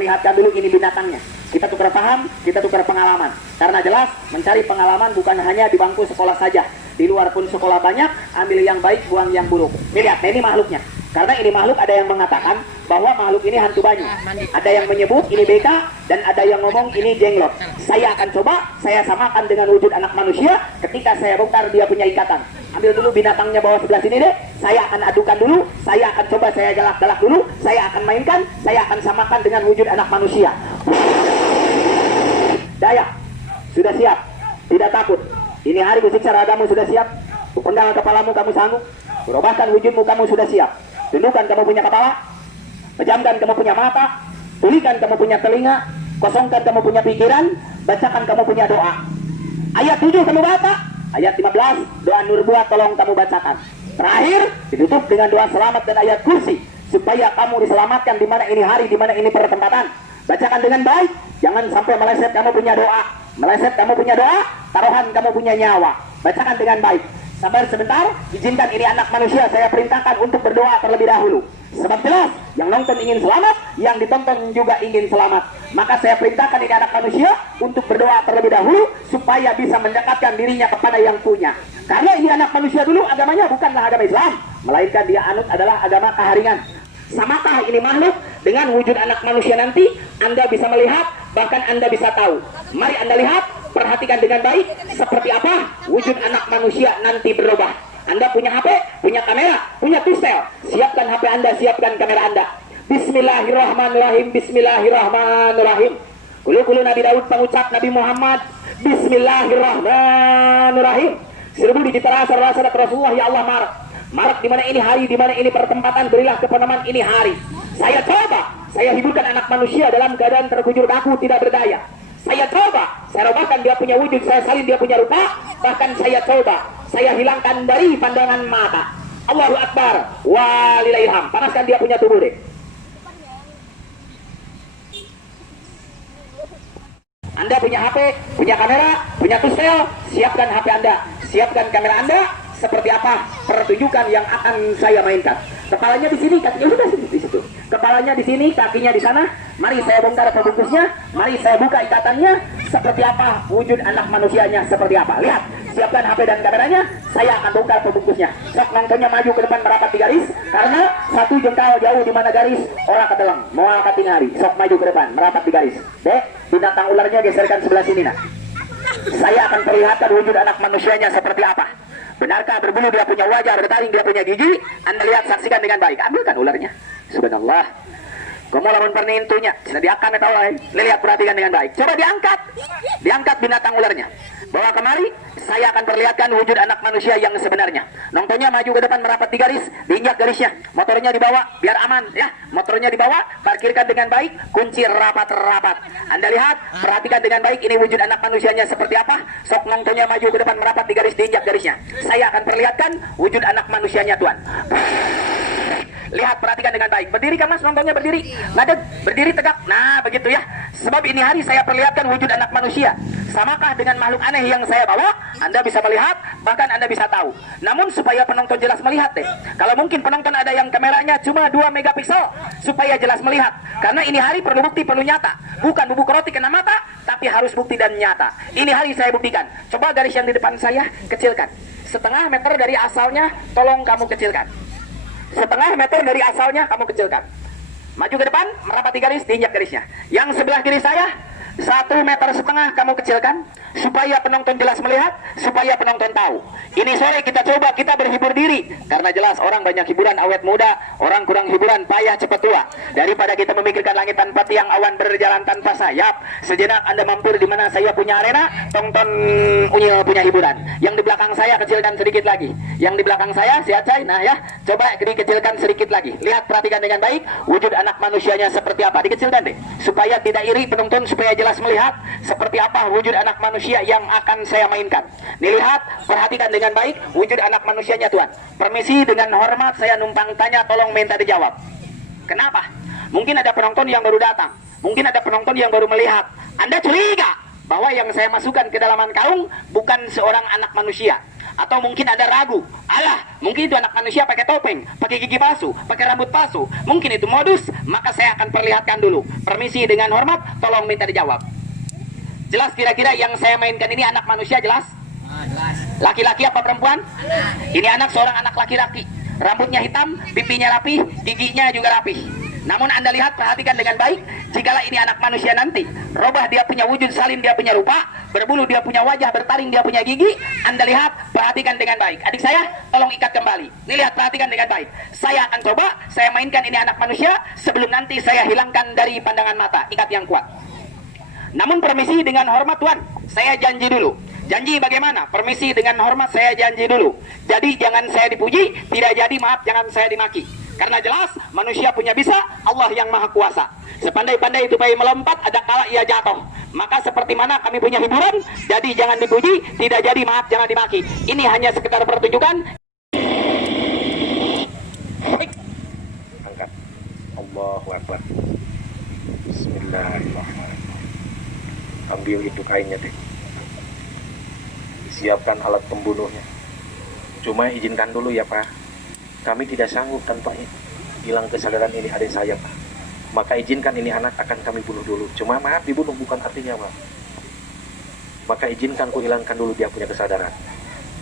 Lihatkan dulu ini binatangnya. Kita tukar paham, kita tukar pengalaman. Karena jelas mencari pengalaman bukan hanya di bangku sekolah saja. Di luar pun sekolah banyak, ambil yang baik, buang yang buruk. Ini lihat, ini makhluknya. Karena ini makhluk ada yang mengatakan bahwa makhluk ini hantu banyu. Ada yang menyebut ini beka dan ada yang ngomong ini jenglot. Saya akan coba, saya samakan dengan wujud anak manusia ketika saya bongkar dia punya ikatan. Ambil dulu binatangnya bawa sebelah sini deh. Saya akan adukan dulu, saya akan coba saya galak-galak dulu, saya akan mainkan, saya akan samakan dengan wujud anak manusia. Daya, sudah siap, tidak takut. Ini hari kusiksa ragamu sudah siap. Kupenggal kepalamu kamu sanggup. Kurobahkan wujudmu kamu sudah siap. Tundukkan kamu punya kepala, pejamkan kamu punya mata, tulikan kamu punya telinga, kosongkan kamu punya pikiran, bacakan kamu punya doa. Ayat 7 kamu baca, ayat 15 doa nurbuat tolong kamu bacakan. Terakhir ditutup dengan doa selamat dan ayat kursi supaya kamu diselamatkan di mana ini hari, di mana ini pertempatan. Bacakan dengan baik, jangan sampai meleset kamu punya doa. Meleset kamu punya doa, taruhan kamu punya nyawa. Bacakan dengan baik. Sabar sebentar, izinkan ini anak manusia saya perintahkan untuk berdoa terlebih dahulu. Sebab jelas, yang nonton ingin selamat, yang ditonton juga ingin selamat. Maka saya perintahkan ini anak manusia untuk berdoa terlebih dahulu, supaya bisa mendekatkan dirinya kepada yang punya. Karena ini anak manusia dulu, agamanya bukanlah agama Islam, melainkan dia anut adalah agama keharingan. Samakah ini makhluk dengan wujud anak manusia nanti? Anda bisa melihat, bahkan Anda bisa tahu. Mari Anda lihat, perhatikan dengan baik seperti apa wujud anak manusia nanti berubah. Anda punya HP, punya kamera, punya pistol. Siapkan HP Anda, siapkan kamera Anda. Bismillahirrahmanirrahim, bismillahirrahmanirrahim. Kulu Nabi Daud pengucap Nabi Muhammad. Bismillahirrahmanirrahim. Seribu digit rasa Rasulullah, ya Allah Marak di mana ini hari, di mana ini pertempatan, berilah kepenaman ini hari. Saya coba, saya hiburkan anak manusia dalam keadaan terkujur kaku, tidak berdaya. Saya coba, saya robahkan dia punya wujud, saya salin dia punya rupa, bahkan saya coba, saya hilangkan dari pandangan mata. Allahu Akbar, walillahilham. Panaskan dia punya tubuh deh. Anda punya HP, punya kamera, punya pistol, siapkan HP Anda, siapkan kamera Anda. Seperti apa pertunjukan yang akan saya mainkan. Kepalanya di sini, kakinya sudah di situ. Kepalanya di sini, kakinya di sana. Mari saya bongkar pembungkusnya, mari saya buka ikatannya. Seperti apa wujud anak manusianya, seperti apa. Lihat, siapkan HP dan kameranya, saya akan bongkar pembungkusnya. Sok nontonnya maju ke depan merapat di garis, karena satu jengkal jauh di mana garis, orang ketelang, mau angkat tingari. Sok maju ke depan, merapat di garis. Dek, binatang ularnya geserkan sebelah sini nah. Saya akan perlihatkan wujud anak manusianya seperti apa. Benarkah berbulu dia punya wajah, bertaring dia punya gigi? Anda lihat, saksikan dengan baik. Ambilkan ularnya. Subhanallah. Kamu lamun pernintunya, sudah diakan atau lain. Lihat, perhatikan dengan baik. Coba diangkat. Diangkat binatang ularnya. Bawa kemari, saya akan perlihatkan wujud anak manusia yang sebenarnya. Nontonnya maju ke depan merapat di garis, diinjak garisnya. Motornya dibawa, biar aman ya. Motornya dibawa, parkirkan dengan baik, kunci rapat-rapat. Anda lihat, perhatikan dengan baik ini wujud anak manusianya seperti apa. Sok nontonnya maju ke depan merapat di garis, diinjak garisnya. Saya akan perlihatkan wujud anak manusianya, Tuan. Lihat, perhatikan dengan baik. Berdiri kan mas, nontonnya berdiri. Ngadeg, berdiri tegak. Nah, begitu ya. Sebab ini hari saya perlihatkan wujud anak manusia. Samakah dengan makhluk aneh yang saya bawa? Anda bisa melihat, bahkan Anda bisa tahu. Namun supaya penonton jelas melihat deh. Kalau mungkin penonton ada yang kameranya cuma 2 megapiksel, supaya jelas melihat. Karena ini hari perlu bukti, perlu nyata. Bukan bubuk roti kena mata, tapi harus bukti dan nyata. Ini hari saya buktikan. Coba garis yang di depan saya, kecilkan. Setengah meter dari asalnya, tolong kamu kecilkan. Setengah meter dari asalnya kamu kecilkan. Maju ke depan, merapat di garis, diinjak garisnya. Yang sebelah kiri saya, 1,5 meter kamu kecilkan, supaya penonton jelas melihat, supaya penonton tahu. Ini sore kita coba, kita berhibur diri. Karena jelas orang banyak hiburan, awet muda, orang kurang hiburan, payah cepat tua. Daripada kita memikirkan langit tanpa tiang, awan berjalan tanpa sayap. Sejenak Anda mampir di mana saya punya arena, tonton Unyil punya hiburan. Yang di belakang saya kecilkan sedikit lagi. Yang di belakang saya, si Acai, nah ya, coba dikecilkan sedikit lagi. Lihat, perhatikan dengan baik, wujud anak manusianya seperti apa. Dikecilkan deh, supaya tidak iri penonton, supaya jelas melihat seperti apa wujud anak manusia yang akan saya mainkan. Dilihat, perhatikan dengan baik wujud anak manusianya, Tuan. Permisi, dengan hormat saya numpang tanya, tolong minta dijawab. Kenapa? Mungkin ada penonton yang baru datang, mungkin ada penonton yang baru melihat. Anda curiga bahwa yang saya masukkan ke dalaman karung bukan seorang anak manusia. Atau mungkin ada ragu, alah mungkin itu anak manusia pakai topeng, pakai gigi palsu, pakai rambut palsu, mungkin itu modus. Maka saya akan perlihatkan dulu. Permisi dengan hormat, tolong minta dijawab. Jelas kira-kira yang saya mainkan ini anak manusia, jelas? Laki-laki apa perempuan? Ini anak, seorang anak laki-laki. Rambutnya hitam, pipinya rapi, giginya juga rapi. Namun Anda lihat, perhatikan dengan baik. Jikalau ini anak manusia nanti robah, dia punya wujud salin, dia punya rupa, berbulu, dia punya wajah, bertaring, dia punya gigi. Anda lihat, perhatikan dengan baik. Adik saya, tolong ikat kembali. Ini lihat, perhatikan dengan baik. Saya akan coba, saya mainkan ini anak manusia sebelum nanti saya hilangkan dari pandangan mata. Ikat yang kuat. Namun permisi dengan hormat Tuan, saya janji dulu. Janji bagaimana? Permisi dengan hormat, saya janji dulu. Jadi jangan saya dipuji, tidak jadi maaf, jangan saya dimaki. Karena jelas manusia punya bisa, Allah yang maha kuasa. Sepandai-pandai tupai melompat, ada kala ia jatuh. Maka seperti mana kami punya hiburan, jadi jangan dipuji, tidak jadi maaf, jangan dimaki. Ini hanya sekedar pertunjukan. Angkat. Allahu Akbar. Bismillahirrahmanirrahim. Ambil itu kainnya deh. Siapkan alat pembunuhnya. Cuma izinkan dulu ya Pak. Kami tidak sanggup tanpa hilang kesadaran ini adik saya Pak. Maka izinkan ini anak akan kami bunuh dulu. Cuma maaf, dibunuh bukan artinya Pak. Maka izinkan ku hilangkan dulu dia punya kesadaran.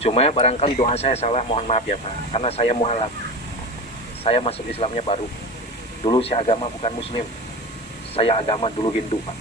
Cuma barangkali doa saya salah, mohon maaf ya Pak. Karena saya mualaf. Saya masuk Islamnya baru. Dulu saya agama bukan Muslim. Saya agama dulu Hindu Pak.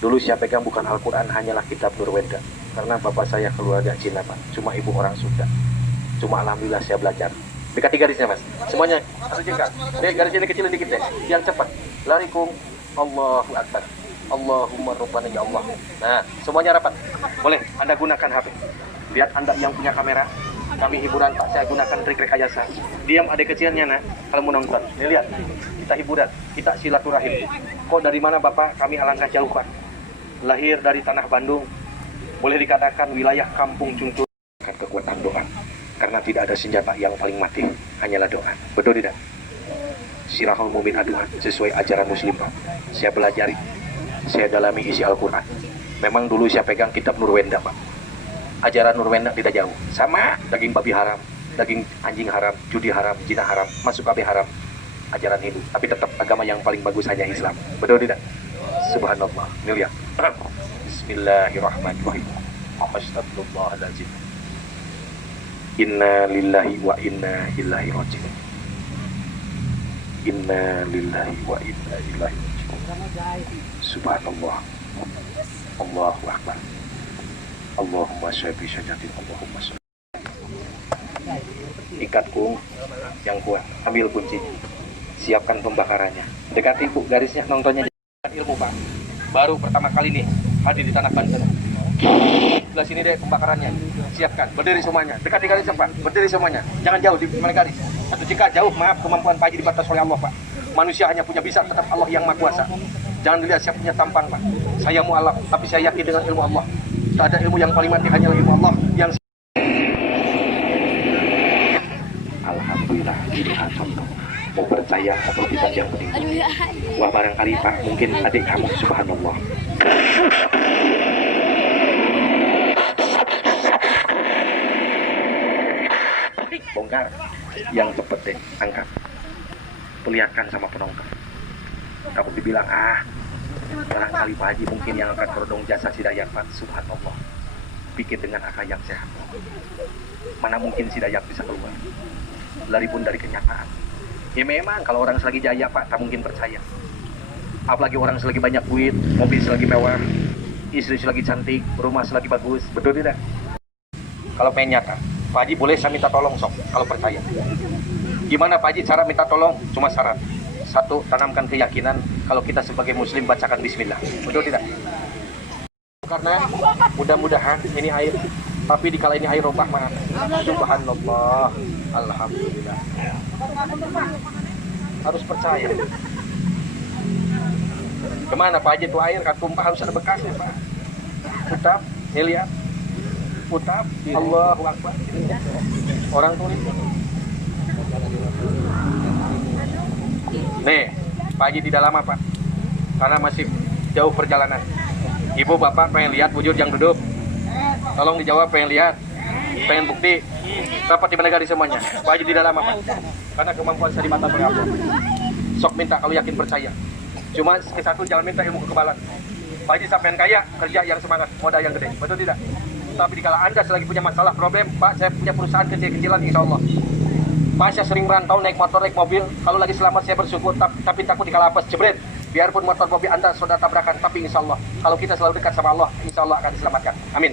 Dulu saya pegang bukan Al-Quran, hanyalah kitab Nurwenda. Karena bapak saya keluarga Cina Pak. Cuma ibu orang Sunda. Cuma alhamdulillah saya belajar. Dekati garisnya Mas. Semuanya satu jengkal. Dek, garisnya kecil dikit deh. Yang cepat. Larikum. Allahu Akbar. Allahumma rabbana ya Allah. Nah, semuanya rapat. Boleh Anda gunakan HP. Lihat Anda yang punya kamera. Kami hiburan Pak. Saya gunakan trik rekayasa. Diam adik kecilnya nak. Kalau mau nonton. Nih lihat. Kita hiburan. Kita silaturahim. Kok dari mana Bapak? Kami alangkah jauh Pak. Lahir dari tanah Bandung. Boleh dikatakan wilayah kampung Cungcur. Kekuatan doa. Karena tidak ada senjata yang paling mati, hanyalah doa. Betul tidak? Sirahul mumin aduan sesuai ajaran Muslim Pak. Saya belajari, saya dalami isi Al-Quran. Memang dulu saya pegang kitab Nurwenda Pak. Ajaran Nurwenda tidak jauh. Sama daging babi haram, daging anjing haram, judi haram, zina haram, masuk KB haram. Ajaran Hindu. Tapi tetap agama yang paling bagus hanya Islam. Betul tidak? Subhanallah. Ini lihat. Bismillahirrahmanirrahim. Astagfirullahaladzim. Inna lillahi wa inna ilaihi raji'un. Inna lillahi wa inna ilaihi raji'un. Subhanallah. Allahu Akbar. Allahumma sholli syajatin. Allahumma sholli. Ikat kung yang kuat. Ambil kuncinya. Siapkan pembakarannya. Dekati Bu garisnya, nontonnya. Ilmu Pak. Baru pertama kali nih hadir di tanah Banten. Sebelah sini deh pembakarannya. Siapkan. Berdiri semuanya. Dekati garis Pak. Berdiri semuanya. Jangan jauh di mana garis. Atau jika jauh, maaf, kemampuan Pak Haji dibatas oleh Allah Pak. Manusia hanya punya bisa, tetap Allah yang Maha Kuasa. Jangan dilihat siapa punya tampang Pak. Saya mu'alaf, tapi saya yakin dengan ilmu Allah. Tak ada ilmu yang paling mati, hanya ilmu Allah yang. Alhamdulillah, ini contoh. Mau percaya atau tidak yang penting. Wah barangkali Pak, mungkin adik kamu subhanallah. Bongkar yang cepet deh, angkat. Perlihatkan sama penonton. Takut dibilang barangkali Pak Haji mungkin yang angkat kerodong jasa Sidayat Pak. Subhanallah. Pikir dengan akal yang sehat. Mana mungkin Sidayat bisa keluar lari pun dari kenyataan. Ya memang kalau orang selagi jaya Pak, tak mungkin percaya. Apalagi orang selagi banyak duit, mobil selagi mewah, istri selagi cantik, rumah selagi bagus. Betul tidak? Kalau pengen nyata, Pak Haji boleh saya minta tolong sok, kalau percaya. Gimana Pak Haji cara minta tolong? Cuma syarat. Satu, tanamkan keyakinan kalau kita sebagai muslim bacakan bismillah. Betul tidak? Karena mudah-mudahan ini air, tapi dikala ini air rompah mah. Subhanallah. Alhamdulillah. Harus percaya. Kemana Pak Haji itu air kan tumpah, harus ada bekasnya Pak. Putap, ini lihat. Putap, Allahu Akbar. Orang tulis. Nih, Pak Haji tidak lama Pak, karena masih jauh perjalanan. Ibu bapak pengen lihat wujud yang duduk. Tolong dijawab pengen lihat. pengen bukti dapat di negara semuanya. Pak Haji tidak lama Pak, karena kemampuan saya di mata oleh Allah. Sok minta kalau yakin percaya. Cuma ke satu jangan minta ilmu kekebalan. Pak Haji sampean kaya, kerja yang semangat, modal yang gede, betul tidak? Tapi kalau Anda selagi punya masalah, problem, Pak, saya punya perusahaan kecil-kecilan, insya Allah. Pak, saya sering merantau, naik motor, naik mobil. Kalau lagi selamat, saya bersyukur, tapi takut di kalapas, jebret. Biarpun motor mobil Anda sudah tabrakan, tapi insya Allah, kalau kita selalu dekat sama Allah, insya Allah akan diselamatkan. Amin.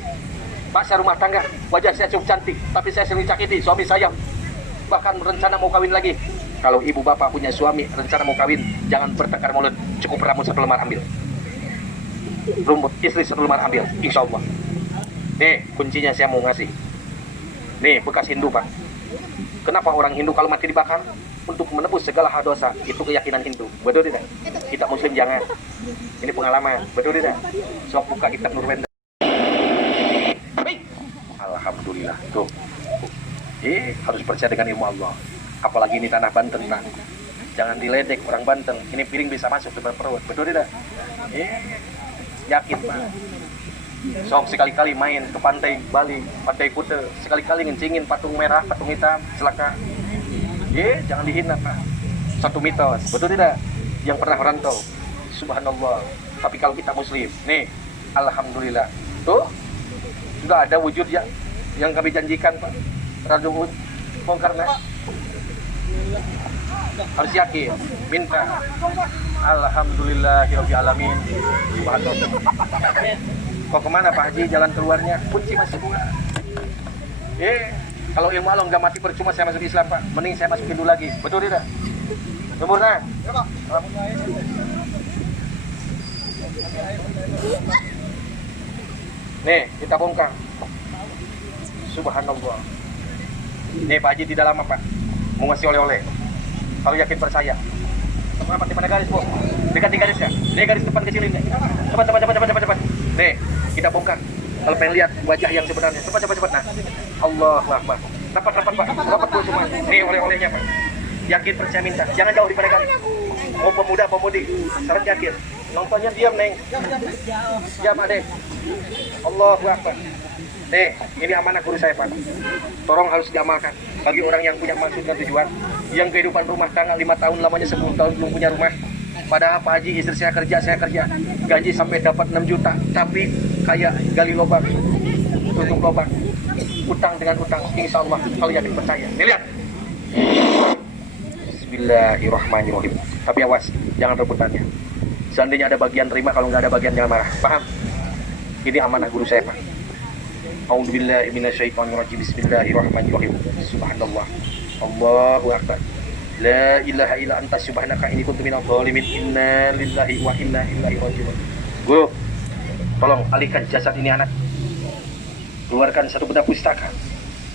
Pak, saya rumah tangga, wajah saya cukup cantik, tapi saya sering sakiti, suami saya. Bahkan rencana mau kawin lagi. Kalau ibu bapak punya suami, rencana mau kawin, jangan bertengkar mulut, cukup rambut satu lembar ambil. Rumput istri satu lembar ambil, insya Allah. Nih, kuncinya saya mau ngasih. Nih, bekas Hindu, Pak. Kenapa orang Hindu kalau mati dibakar? Untuk menebus segala dosa. Itu keyakinan Hindu. Betul tidak? Kita Muslim jangan. Ini pengalaman. Betul tidak? Sok buka kitab Nurwenda. Alhamdulillah. Tuh. Harus percaya dengan ilmu Allah. Apalagi ini tanah Banten, Pak. Jangan diledek orang Banten. Ini piring bisa masuk ke perut. Betul tidak? Yakin, Pak. Sok sekali-kali main ke pantai Bali, pantai Kuta, sekali-kali ngencingin patung merah, patung hitam, celaka. Jangan dihina Pak. Satu mitos, betul tidak? Yang pernah merantau, subhanallah. Tapi kalau kita Muslim, nih, alhamdulillah. Tuh, sudah ada wujud yang kami janjikan Pak. Radung karena harus yakin, minta. Alhamdulillahirabbil alamin. Subhanallah. Kok kemana Pak Haji jalan keluarnya? Kunci masih buka. Kalau ilmu Allah nggak mati percuma saya masuk Islam Pak. Mending saya masukin dulu lagi. Betul tidak? Sempurna? Ya Pak. Nih, kita bongkar. Subhanallah. Nih Pak Haji tidak lama Pak. Mau ngasih oleh-oleh. Kalau yakin percaya. Apa di mana garis Bu? Dekat di garis ya? Nih garis depan kecilin nih. Cepat. Nih, kita bongkar. Kalau pengen lihat wajah yang sebenarnya, cepat. Nah, Allahu Akbar. Rapat Pak. Rapat dulu semua. Nih oleh-olehnya Pak. Yakin percaya minta. Jangan jauh di mereka. Mau pemuda, pemudi. Syarat yakin. Nontonnya diam, Neng. Diam, Adek. Allahu Akbar. Nih, ini amanah guru saya Pak. Tolong harus diamalkan. Bagi orang yang punya maksud dan tujuan, yang kehidupan rumah tangga 5 tahun lamanya 10 tahun belum punya rumah. Padahal Pak Haji istri saya kerja, gaji sampai dapat 6 juta, tapi kayak gali lubang, tutup lubang, utang dengan utang, insya Allah kalau yakin percaya. Nih lihat. Bismillahirrahmanirrahim. Tapi awas, jangan rebutannya. Seandainya ada bagian terima, kalau nggak ada bagian jangan marah. Paham? Ini amanah guru saya Pak. A'udzubillahi minasyaitonirrajim. Bismillahirrahmanirrahim. Subhanallah. Allahu Akbar. La ilaha illa anta subhanaka inni kuntu minadh dhalimin. Inna lillahi wa inna ilaihi raji'un. Guru, tolong alihkan jasad ini anak. Keluarkan satu benda pustaka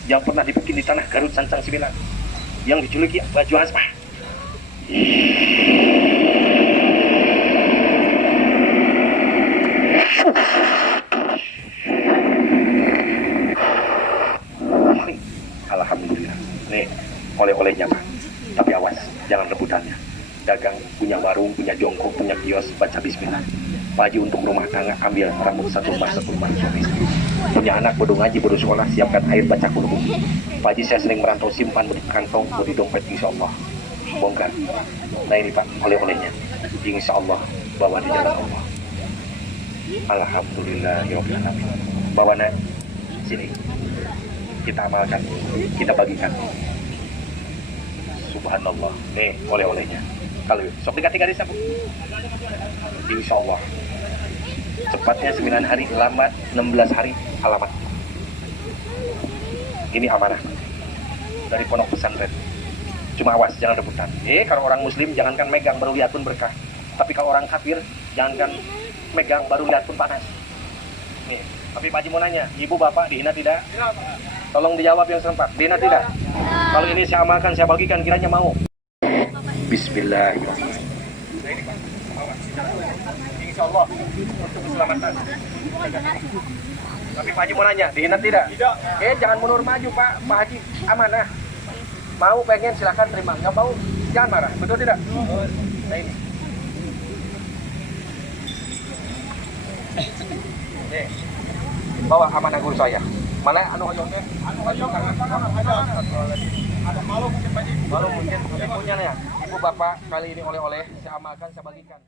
yang pernah dibikin di tanah Garut Sancang 9, yang dijuluki Baju Asmah. Alhamdulillah. Nih, oleh-olehnya Pak. Tapi awas, jangan rebutannya. Dagang, punya warung, punya jongkok, punya kios, baca bismillah. Pak Haji untuk rumah tangga, ambil rambut satu lembar suami istri. Punya anak, bodoh ngaji, bodoh sekolah, siapkan air, baca Qul. Pak Haji saya sering merantau, simpan di kantong, di dompet, insya Allah. Bongkar. Nah ini Pak, oleh-olehnya. Insya Allah, bawa di jalan Allah. Alhamdulillah, ya Rabbil. Bawa nak, sini. Kita amalkan, kita bagikan. Subhanallah. Nih, oleh-olehnya. Kalau sok dekat garis aku. Insya Allah. Cepatnya 9 hari, lambat 16 hari, alamat. Ini amanah dari pondok pesantren. Cuma awas, jangan rebutan. Kalau orang muslim jangankan megang, baru lihat pun berkah. Tapi kalau orang kafir, jangankan megang, baru lihat pun panas. Nih, tapi Pak Haji mau nanya, ibu bapak dihina tidak? Tolong dijawab yang serempak, dihina tidak? Kalau ini saya amalkan, saya bagikan, kiranya mau. Bismillahirrahmanirrahim. Insya Allah untuk keselamatan. Tapi Pak Haji mau nanya, dihina tidak? Tidak. Jangan mundur maju Pak Haji, amanah. Mau pengen silakan terima, nggak mau jangan marah, betul tidak? Nah ini. Bawa amanah guru saya. Mana anu oyongnya? Ada malu mungkin Pak Ibu. Malu mungkin ibunya ya. Ibu bapak kali ini oleh-oleh saya amalkan, saya bagikan.